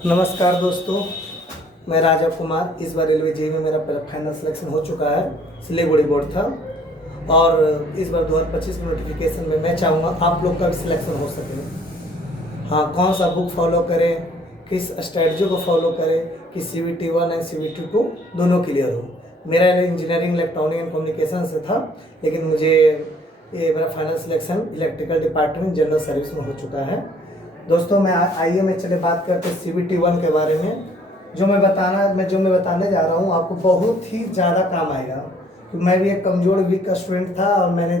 नमस्कार दोस्तों, मैं राजा कुमार। इस बार रेलवे जेई में मेरा फाइनल सिलेक्शन हो चुका है। सिलीगुड़ी बोर्ड था और इस बार 2025 के नोटिफिकेशन में मैं चाहूँगा आप लोग का भी सिलेक्शन हो सके। हाँ, कौन सा बुक फॉलो करें, किस स्ट्रेटजी को फॉलो करें कि CBT 1 एंड CBT 2 दोनों क्लियर हो। मेरा इंजीनियरिंग इलेक्ट्रॉनिक एंड कम्युनिकेशन से था, लेकिन मुझे ये मेरा final selection electrical department general service में हो चुका है। दोस्तों, मैं आइए मैं चले बात करते हैं CBT 1 के बारे में। जो मैं बताने जा रहा हूँ आपको बहुत ही ज़्यादा काम आएगा, क्योंकि मैं भी एक कमज़ोर वीक का स्टूडेंट था और मैंने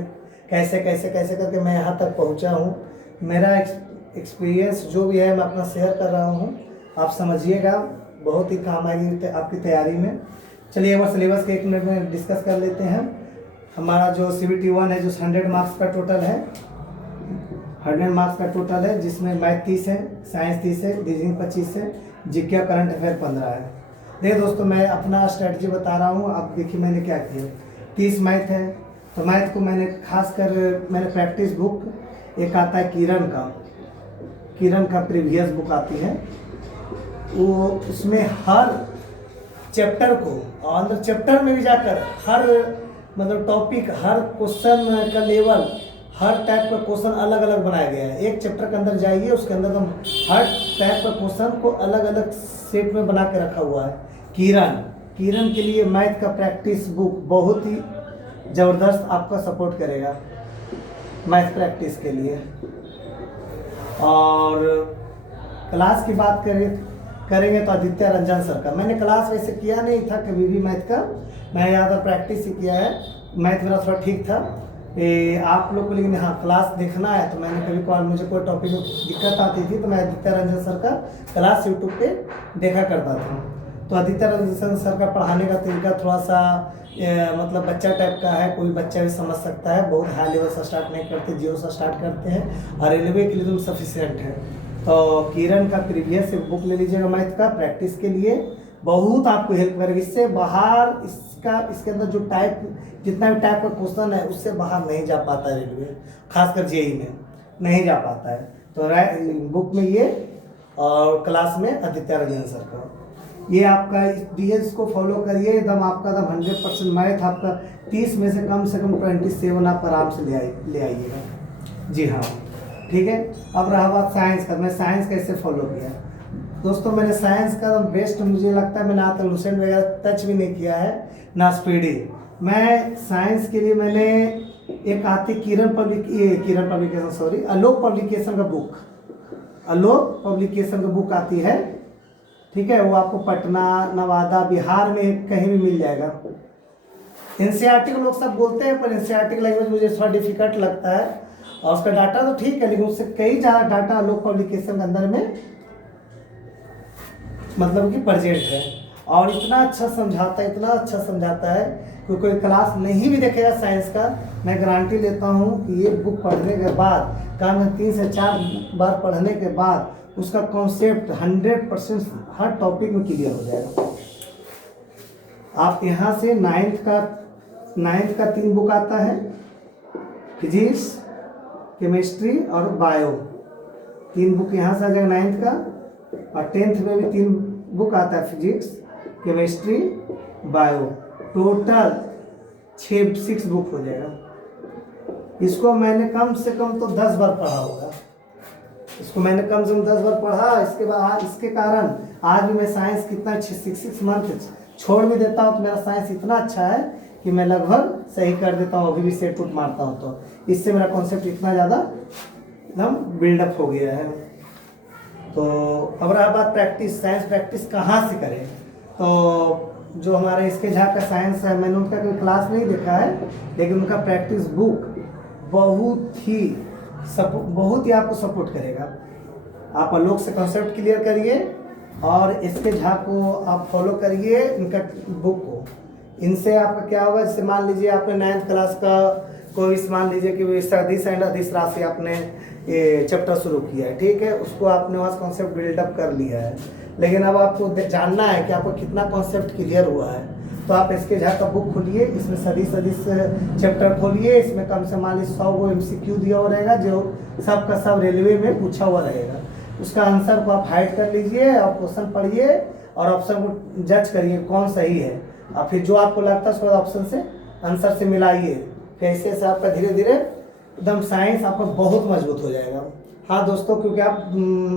कैसे करके मैं यहाँ तक पहुँचा हूँ। मेरा एक्सपीरियंस जो भी है मैं अपना शेयर कर रहा हूँ, आप समझिएगा, बहुत ही काम आएगी आपकी तैयारी में। चलिए एक बार सिलेबस के 1 मिनट में डिस्कस कर लेते हैं। हमारा जो CBT 1 है, जो 100 मार्क्स का टोटल है, 100 मार्क्स का टोटल है, जिसमें मैथ 30 है, साइंस 30 है, रीजनिंग 25 है, जीके और करंट अफेयर 15 है। देखिए दोस्तों, मैं अपना स्ट्रेटजी बता रहा हूँ। आप देखिए मैंने क्या किया। 30 मैथ है, तो मैथ को मैंने मैंने प्रैक्टिस बुक, एक आता है किरण का प्रीवियस बुक आती है, वो उसमें हर चैप्टर को और अंदर चैप्टर में भी जाकर हर टॉपिक, हर क्वेश्चन का लेवल, हर टाइप का क्वेश्चन अलग अलग बनाया गया है। एक चैप्टर के अंदर जाइए, उसके अंदर हम हर टाइप का क्वेश्चन को अलग अलग सेट में बना के रखा हुआ है। किरण के लिए मैथ का प्रैक्टिस बुक बहुत ही ज़बरदस्त आपका सपोर्ट करेगा मैथ प्रैक्टिस के लिए। और क्लास की बात करेंगे तो आदित्य रंजन सर का। मैंने क्लास वैसे किया नहीं था कभी भी मैथ का, मैं ज़्यादा प्रैक्टिस ही किया है। मैथ मेरा थोड़ा ठीक था आप लोग को, लेकिन हाँ क्लास देखना है तो मैंने कभी मुझे कोई टॉपिक में दिक्कत आती थी तो मैं आदित्य रंजन सर का क्लास यूट्यूब पे देखा करता था। तो आदित्य रंजन सर का पढ़ाने का तरीका थोड़ा सा बच्चा टाइप का है, कोई बच्चा भी समझ सकता है। बहुत हाई लेवल से स्टार्ट नहीं करते, 0 से स्टार्ट करते हैं और रेलवे के लिए तो सफिशियंट है। तो किरण का प्रीवियस बुक ले लीजिएगा मैथ का प्रैक्टिस के लिए, बहुत आपको हेल्प करेगी। इससे बाहर इसके अंदर जो जितना भी टाइप का क्वेश्चन है उससे बाहर नहीं जा पाता है रेलवे, खासकर जेई में नहीं जा पाता है। तो बुक में ये और क्लास में आदित्य रंजन सर का ये आपका DS को फॉलो करिए, एकदम आपका 100% मैथ आपका 30 में से कम 27 आप आराम से ले आइएगा। जी हाँ, ठीक है। अब रहा बात साइंस का। मैं साइंस कैसे फॉलो किया दोस्तों, मैंने साइंस का बेस्ट मुझे लगता है, मैंने आज तक लूसेंट वगैरह टच भी नहीं किया है, ना स्पीडी। मैं साइंस के लिए मैंने एक आती आलोक पब्लिकेशन का बुक आती है, ठीक है। वो आपको पटना, नवादा, बिहार में कहीं भी मिल जाएगा। NCERT के लोग सब बोलते हैं, पर NCERT की लैंग्वेज मुझे थोड़ा डिफिकल्ट लगता है और उसका डाटा तो ठीक है, लेकिन उससे कई ज़्यादा डाटा आलोक पब्लिकेशन के अंदर में कि प्रेजेंट है। और इतना अच्छा समझाता है कि कोई क्लास नहीं भी देखेगा साइंस का, मैं गारंटी लेता हूँ कि ये बुक पढ़ने के बाद, काम 3 से 4 बार पढ़ने के बाद उसका कॉन्सेप्ट 100% हर टॉपिक में क्लियर हो जाएगा। आप यहाँ से 9th का 3 बुक आता है, फिजिक्स, केमिस्ट्री और बायो, 3 बुक यहाँ से आ जाएगा 9th का। और 10th में भी 3 बुक आता है, physics, chemistry, bio, total 6 book हो जाएगा। इसको मैंने कम से कम तो 10 बार पढ़ा होगा, इसके कारण आज भी मैं साइंस कितना 6 मंथ छोड़ भी देता हूँ तो मेरा साइंस इतना अच्छा है कि मैं लगभग सही कर देता हूँ, अभी भी सेट फुट मारता हूँ। तो इससे मेरा कॉन्सेप्ट इतना ज़्यादा एकदम बिल्डअप हो गया है। तो अब रहा बात प्रैक्टिस, साइंस प्रैक्टिस कहाँ से करें। तो जो हमारे इसके झा का साइंस है, मैंने उनका कोई क्लास नहीं देखा है, लेकिन उनका प्रैक्टिस बुक बहुत ही आपको सपोर्ट करेगा। आप आलोक से कॉन्सेप्ट क्लियर करिए और इसके झा को आप फॉलो करिए, इनका बुक को। इनसे आपका क्या होगा, जैसे मान लीजिए आपने 9th क्लास का कोई मान लीजिए कि सदिश एंड अधिश राशि आपने ये चैप्टर शुरू किया है, ठीक है, उसको आपने वहाँ कॉन्सेप्ट बिल्डअप कर लिया है, लेकिन अब आपको जानना है कि आपको कितना कॉन्सेप्ट क्लियर हुआ है। तो आप इसके झा का बुक खोलिए, इसमें सदिश चैप्टर खोलिए, इसमें कम से मान लीजिए 100 MCQ दिया हुआ रहेगा, जो सब का सब रेलवे में पूछा हुआ रहेगा। उसका आंसर को आप हाइड कर लीजिए और क्वेश्चन पढ़िए और ऑप्शन को जज करिए कौन सही है, और फिर जो आपको लगता है उसको ऑप्शन से आंसर से मिलाइए। फिर ऐसे ऐसे आपका धीरे धीरे एकदम साइंस आपका बहुत मजबूत हो जाएगा। हाँ दोस्तों, क्योंकि आप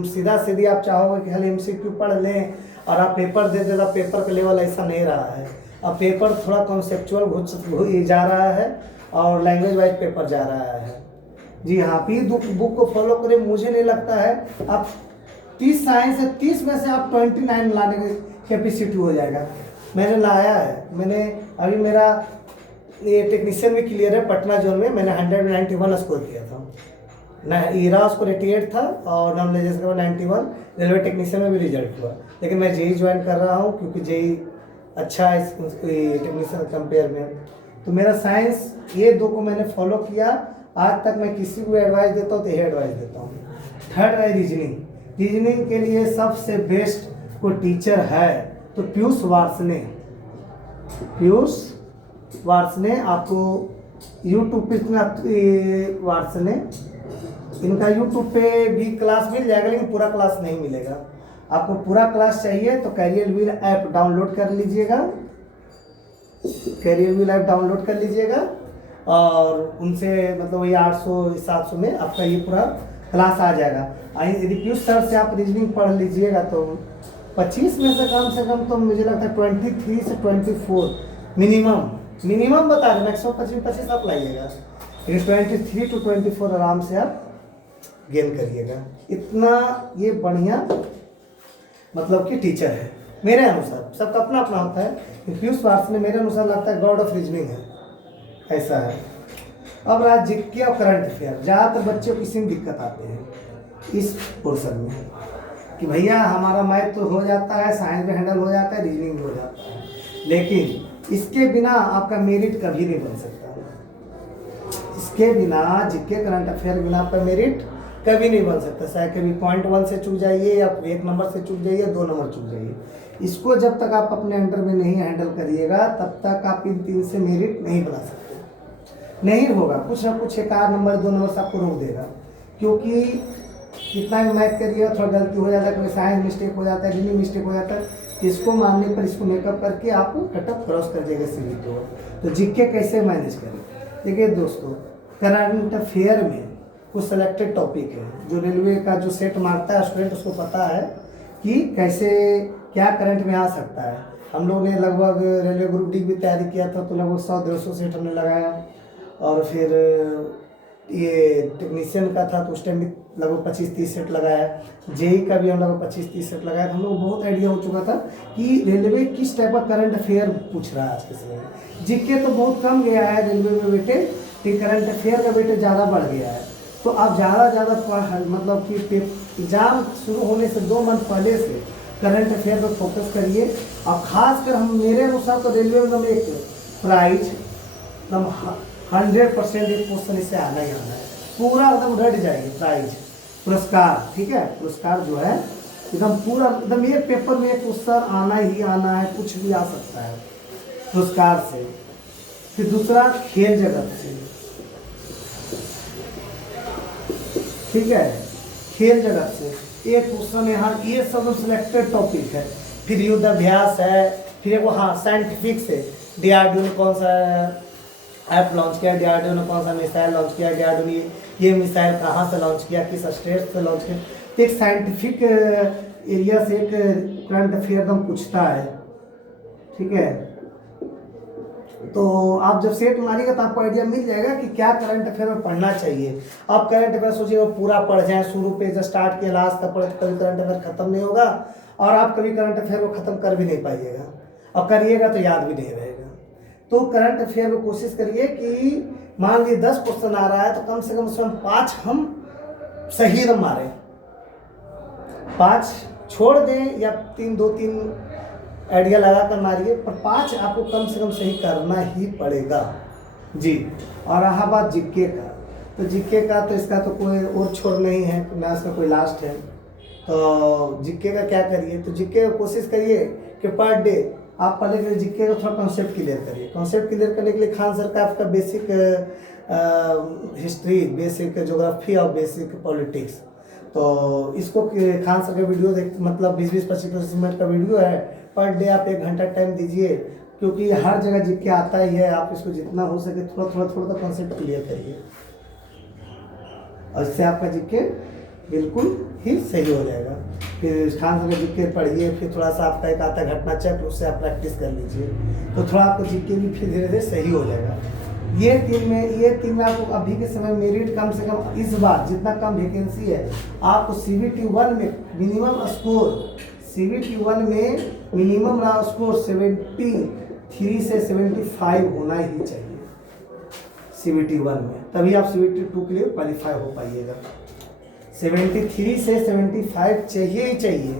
सीधा सीधी आप चाहोगे कि खाली MCQ पढ़ लें और आप पेपर दे देना, पेपर का लेवल ऐसा नहीं रहा है। अब पेपर थोड़ा कॉन्सेप्चुअल जा रहा है और लैंग्वेज वाइज पेपर जा रहा है। जी हाँ, प्लीज बुक को फॉलो करें। मुझे नहीं लगता है आप 30 साइंस है, 30 में से आप 29 लाने की कैपेसिटी हो जाएगा। मैंने लाया है, मैंने अभी मेरा ये टेक्नीशियन में क्लियर है पटना जोन में, मैंने 191 स्कोर किया था ना। ईरा स्कोर 88 था और नॉन लेजेस का 91। रेलवे टेक्नीशियन में भी रिजल्ट हुआ, लेकिन मैं जेई ज्वाइन कर रहा हूँ क्योंकि जेई अच्छा है टेक्नीशियन कंपेयर में। तो मेरा साइंस ये दो को मैंने फॉलो किया। आज तक मैं किसी को एडवाइस देता हूँ तो यही एडवाइस देता हूँ। थर्ड है रीजनिंग। रीजनिंग के लिए सबसे बेस्ट कोई टीचर है तो पीयूष वार्ष्णेय आपको यूट्यूब पे वार्ष्णेय इनका यूट्यूब पे भी क्लास मिल जाएगा, लेकिन पूरा क्लास नहीं मिलेगा। आपको पूरा क्लास चाहिए तो कैरियर व्हील ऐप डाउनलोड कर लीजिएगा, कैरियर व्हील ऐप डाउनलोड कर लीजिएगा और उनसे मतलब ये 800-700 में आपका ये पूरा क्लास आ जाएगा। यदि पीयूष सर से आप रीजनिंग पढ़ लीजिएगा तो 25 में से कम तो मुझे लगता है 23 से 24 मिनिमम बता रहे, मैक्सिमम 25 आप लाइएगा, लेकिन 23 to 24 आराम से आप गेन करिएगा। इतना ये बढ़िया मतलब कि टीचर है मेरे अनुसार। सबका अपना अपना होता है, पीयूष वार्ष्णेय मेरे अनुसार लगता है गॉड ऑफ रीजनिंग है, ऐसा है। अब रहा जीके और करंट अफेयर। ज़्यादातर बच्चों को इसी में दिक्कत आते हैं इस पोर्शन में कि भैया हमारा मैथ तो हो जाता है, साइंस में हैंडल हो जाता है, रीजनिंग भी हो जाता है, लेकिन इसके बिना आपका मेरिट कभी नहीं बन सकता। इसके बिना जीके करंट अफेयर बिना आपका मेरिट कभी नहीं बन सकता। चाहे कभी 0.1 से चूक जाइए या 1 नंबर से चूक जाइए, 2 नंबर चूक जाइए, इसको जब तक आप अपने अंडर में नहीं हैंडल करिएगा तब तक आप इन 3 से मेरिट नहीं बना सकते। नहीं होगा, कुछ ना कुछ 1 नंबर 2 नंबर से आपको रोक देगा, क्योंकि कितना भी मैथ करिएगा थोड़ा गलती हो जाता है, कोई साइंस मिस्टेक हो जाता है, रीजनिंग मिस्टेक हो जाता है। इसको मानने पर इसको मेकअप करके आप कटअप क्रॉस कर जाएगा सीधी तो जीके कैसे मैनेज करें। देखिए दोस्तों, करंट अफेयर में कुछ सेलेक्टेड टॉपिक है जो रेलवे का जो सेट मारता है स्टूडेंट उसको पता है कि कैसे क्या करंट में आ सकता है। हम लोग ने लगभग रेलवे ग्रुप डी की भी तैयारी किया था तो लगभग 100-150 सेट हमने लगाया, और फिर ये टेक्नीशियन का था तो उस टाइम भी लगभग 25-30 सेट लगाया, जेई का भी हम लगभग 25-30 सेट लगाया। हम लोग बहुत आइडिया हो चुका था कि रेलवे किस टाइप का करंट अफेयर पूछ रहा है आज के समय में। जीके तो बहुत कम गया है रेलवे में बेटे, लेकिन करंट अफेयर का बेटे ज़्यादा बढ़ गया है। तो आप ज़्यादा मतलब कि एग्जाम शुरू होने से 2 मंथ पहले से करंट अफेयर पर फोकस करिए। और ख़ासकर हम मेरे अनुसार तो रेलवे में एक प्राइज एकदम 100% एक क्वेश्चन इससे आना ही आना है, पूरा एकदम रट जाएगी प्राइज पुरस्कार। ठीक है, पुरस्कार जो है एकदम पूरा एकदम एक पेपर में एक क्वेश्चन आना ही आना है, कुछ भी आ सकता है पुरस्कार से। फिर दूसरा खेल जगत से, ठीक है, खेल जगत से एक क्वेश्चन यहाँ, ये सब सिलेक्टेड टॉपिक है। फिर युद्धाभ्यास है, फिर वो हाँ साइंटिफिक से DRDO ने कौन सा ऐप लॉन्च किया, DRDO ने कौन सा मिसाइल लॉन्च किया, DRDO ने ये मिसाइल कहाँ से लॉन्च किया, किस स्टेट से लॉन्च किया। तो एक साइंटिफिक एरिया से एक करंट अफेयर एकदम पूछता है। ठीक है, तो आप जब सेट मारिएगा तो आपको आइडिया मिल जाएगा कि क्या करंट अफेयर में पढ़ना चाहिए। आप करंट अफेयर सोचिएगा पूरा पढ़ जाएं, शुरू पे जब स्टार्ट किया लास्ट तक पढ़े तो कभी करंट अफेयर खत्म नहीं होगा, और आप कभी करंट अफेयर को ख़त्म कर भी नहीं पाइएगा, और करिएगा तो याद भी नहीं रहेगा। तो करंट अफेयर में कोशिश करिए कि मान लीजिए 10 क्वेश्चन आ रहा है तो कम से कम उसमें 5 हम सही न मारें, 5 छोड़ दें या 2-3 आइडिया लगा कर मारिए, पर 5 आपको कम से कम सही करना ही पड़ेगा जी। और रहा बात जीके का, तो जीके का तो इसका तो कोई और छोड़ नहीं है ना, इसका कोई लास्ट है। तो जीके का क्या करिए, तो जीके का कोशिश करिए कि पर डे आप पहले के जीके का थोड़ा कॉन्सेप्ट क्लियर करिए। कॉन्सेप्ट क्लियर करने के लिए खान सर का आपका बेसिक हिस्ट्री, बेसिक ज्योग्राफी और बेसिक पॉलिटिक्स, तो इसको खान सर का वीडियो देख, मतलब 20-20, 25-25 मिनट का वीडियो है, पर डे आप 1 घंटा टाइम दीजिए, क्योंकि हर जगह जीके आता ही है। आप इसको जितना हो सके थोड़ा थोड़ा थोड़ा कॉन्सेप्ट क्लियर करिए, और इससे आपका जीके बिल्कुल ही सही हो जाएगा। फिर खान सर का जीके पढ़िए, फिर थोड़ा सा आपका एक आता है घटना चक्र, उससे आप प्रैक्टिस कर लीजिए, तो थोड़ा आपको जीके भी फिर धीरे धीरे सही हो जाएगा। ये तीन में आपको अभी के समय मेरिट कम से कम इस बार जितना कम वैकेंसी है, आपको CBT 1 में मिनिमम स्कोर, CBT 1 में मिनिमम रहा स्कोर 73 से 75 होना ही चाहिए CBT 1 में, तभी आप CBT 2 के लिए क्वालिफाई हो पाइएगा। 73 से 75 चाहिए ही चाहिए,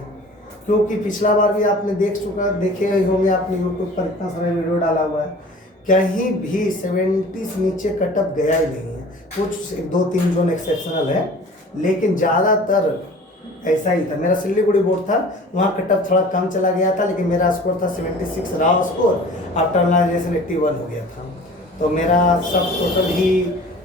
क्योंकि पिछला बार भी आपने देखे होंगे, आपने यूट्यूब पर इतना सारा वीडियो डाला हुआ है, कहीं भी 70 से नीचे कटअप गया ही नहीं है। कुछ 2-3 जोन एक्सेप्शनल है, लेकिन ज़्यादातर ऐसा ही था। मेरा सिल्लीगुड़ी बोर्ड था, वहाँ कटअप थोड़ा कम चला गया था, लेकिन मेरा स्कोर था 76 रहा स्कोर, आफ्टर एनालाइजेशन 81 हो गया था। तो मेरा सब टोटल ही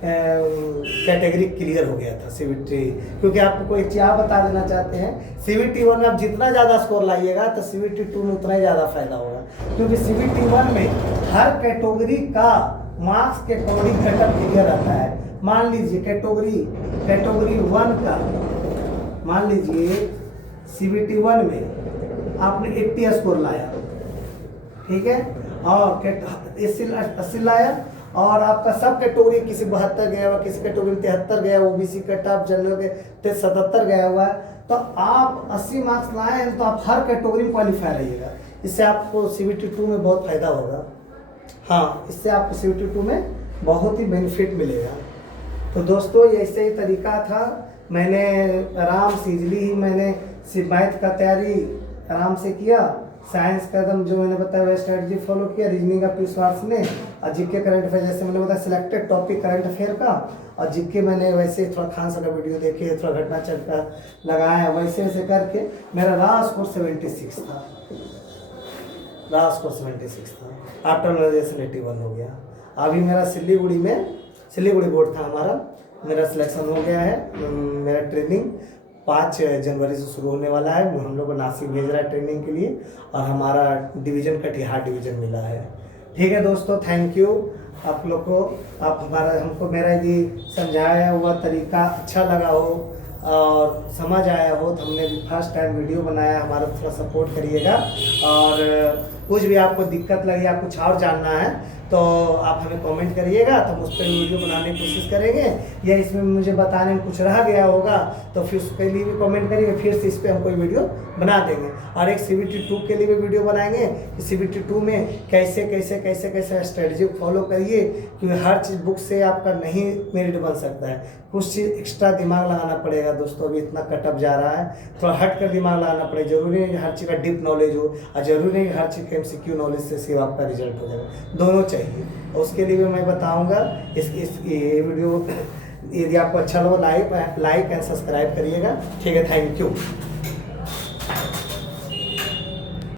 कैटेगरी क्लियर हो गया था CBT। क्योंकि आपको एक चीज़ आप बता देना चाहते हैं, CBT 1 में आप जितना ज़्यादा स्कोर लाइएगा तो CBT 2 में उतना ही ज़्यादा फायदा होगा, क्योंकि CBT 1 में हर कैटेगरी का मार्क्स के अकॉर्डिंग कटअप क्लियर रहता है। मान लीजिए कैटेगरी 1 का, मान लीजिए CBT 1 में आपने 80 स्कोर लाया, ठीक है, और 80 लाया, और आपका सब कैटेगरी किसी 72 गया हुआ, किसी कैटेगरी 73 गया, OBC कटअप जनरल के 77 गया हुआ है, तो आप 80 मार्क्स लाए हैं तो आप हर कैटेगरी में क्वालिफाई रहिएगा। इससे आपको CBT 2 में बहुत फायदा होगा। हाँ, इससे आपको CBT 2 में बहुत ही बेनिफिट मिलेगा। तो दोस्तों, ये ऐसे ही तरीका था, मैंने आराम से इजली ही मैंने मैथ का तैयारी आराम से किया, साइंस का एकदम जो मैंने बताया वह स्ट्रेटजी फॉलो किया, रीजनिंग का पीस वार्स ने, और जीके करंट अफेयर जैसे मैंने बताया सिलेक्टेड टॉपिक करंट अफेयर का, और जीके मैंने वैसे थोड़ा खान सर का वीडियो देखे, थोड़ा घटना चक्र लगाया, वैसे वैसे करके मेरा लास्ट स्कोर 76 था, लास्ट स्कोर 76 था, आफ्टर एनालाइजेशन 81 हो गया। अभी मेरा सिल्लीगुड़ी बोर्ड था हमारा, मेरा सिलेक्शन हो गया है। मेरा ट्रेनिंग 5 जनवरी से शुरू होने वाला है। हम लोग को नासिक भेज रहा है ट्रेनिंग के लिए, और हमारा डिवीज़न कटिहार डिवीज़न मिला है। ठीक है दोस्तों, थैंक यू आप लोग को। आप हमको मेरा ये समझाया हुआ तरीका अच्छा लगा हो और समझ आया हो, तो हमने भी फर्स्ट टाइम वीडियो बनाया, हमारा थोड़ा सपोर्ट करिएगा। और कुछ भी आपको दिक्कत लगी या कुछ और जानना है तो आप हमें कमेंट करिएगा, तो हम उस पर वीडियो बनाने की कोशिश करेंगे, या इसमें मुझे बताने में कुछ रह गया होगा तो फिर उसके लिए भी कमेंट करिएगा, फिर से इस पर हम कोई वीडियो बना देंगे। और एक CBT 2 के लिए भी वीडियो बनाएंगे कि CBT 2 में कैसे कैसे कैसे कैसे स्ट्रेटजी फॉलो करिए, क्योंकि हर चीज़ बुक से आपका नहीं मेरिट बन सकता है, कुछ चीज़ एक्स्ट्रा दिमाग लगाना पड़ेगा दोस्तों। अभी इतना कटअप जा रहा है, थोड़ा हट कर दिमाग लगाना पड़ेगा। जरूरी नहीं हर चीज़ का डीप नॉलेज हो, और जरूरी नहीं हर चीज़ का MCQ नॉलेज से सिर्फ आपका रिजल्ट हो जाएगा, दोनों चाहिए। और उसके लिए भी मैं बताऊंगा ये वीडियो, यदि आपको अच्छा लगा लाइक एंड सब्सक्राइब करिएगा। ठीक है, थैंक यू।